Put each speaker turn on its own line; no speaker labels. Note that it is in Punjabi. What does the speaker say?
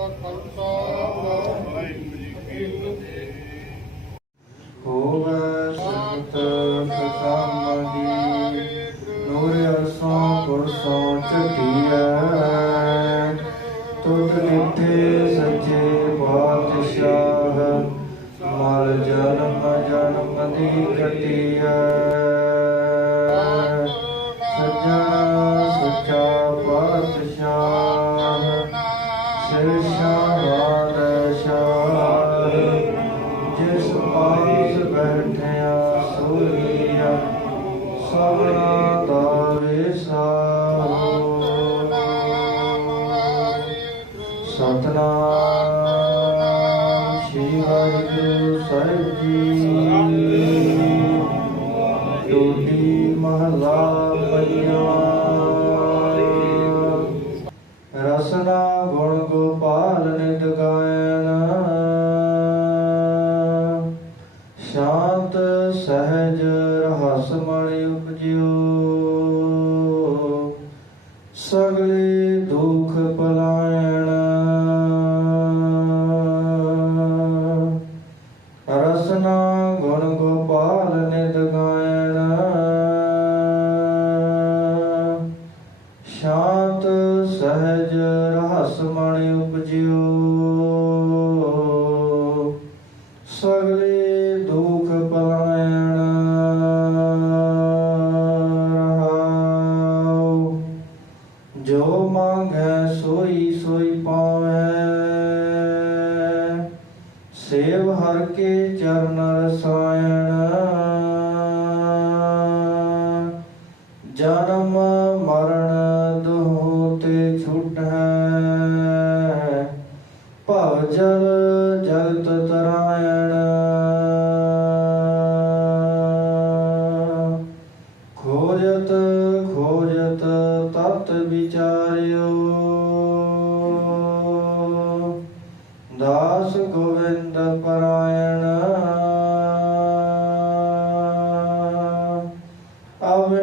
ਦਾ ਖਾਲਸਾ ਵਾਹਿਗੁਰੂ ਜੀ ਕੀ ਫਤਿਹ
ਹੋਵੇ ਸੰਤ ਸਮਾਧੀ ਨੂਰ ਅਸੋਂ ਗੁਰ ਸੋਚ ਦੀ ਜੀ। ਟੋਲੀ ਮਹਲਾ ਪੰਜਵਾ ਰਸਨਾ ਗੁਣ ਗੋਪਾਲ ਨਿਤ ਗਾਇਨ। ਸ਼ਾਂਤ ਸਹਿਜ ਰਹਸ ਮਣਿ ਉਪਜਿਓ। ਸਗਲੇ ਗੁਣ ਗੋਪਾਲ ਨਿਤ ਗਾਇਨ। ਸ਼ਾਂਤ ਸਹਿਜ ਰਹਸ ਮਣਿ ਉਪਜਿਓ। ਸਗਲੇ ਦੁਖ ਪਲਾਇਣ ਰਹਾਉ ਜੋ ਮੰਗੈ ਸੋਈ ਸੋਈ ਪਾ ਰਸਾਇਣ ਜਨਮ ਮਰਨ ਦੁਹੁ ਤੇ ਛੁਟੈ। ਭਵ ਜਲ ਜਗਤ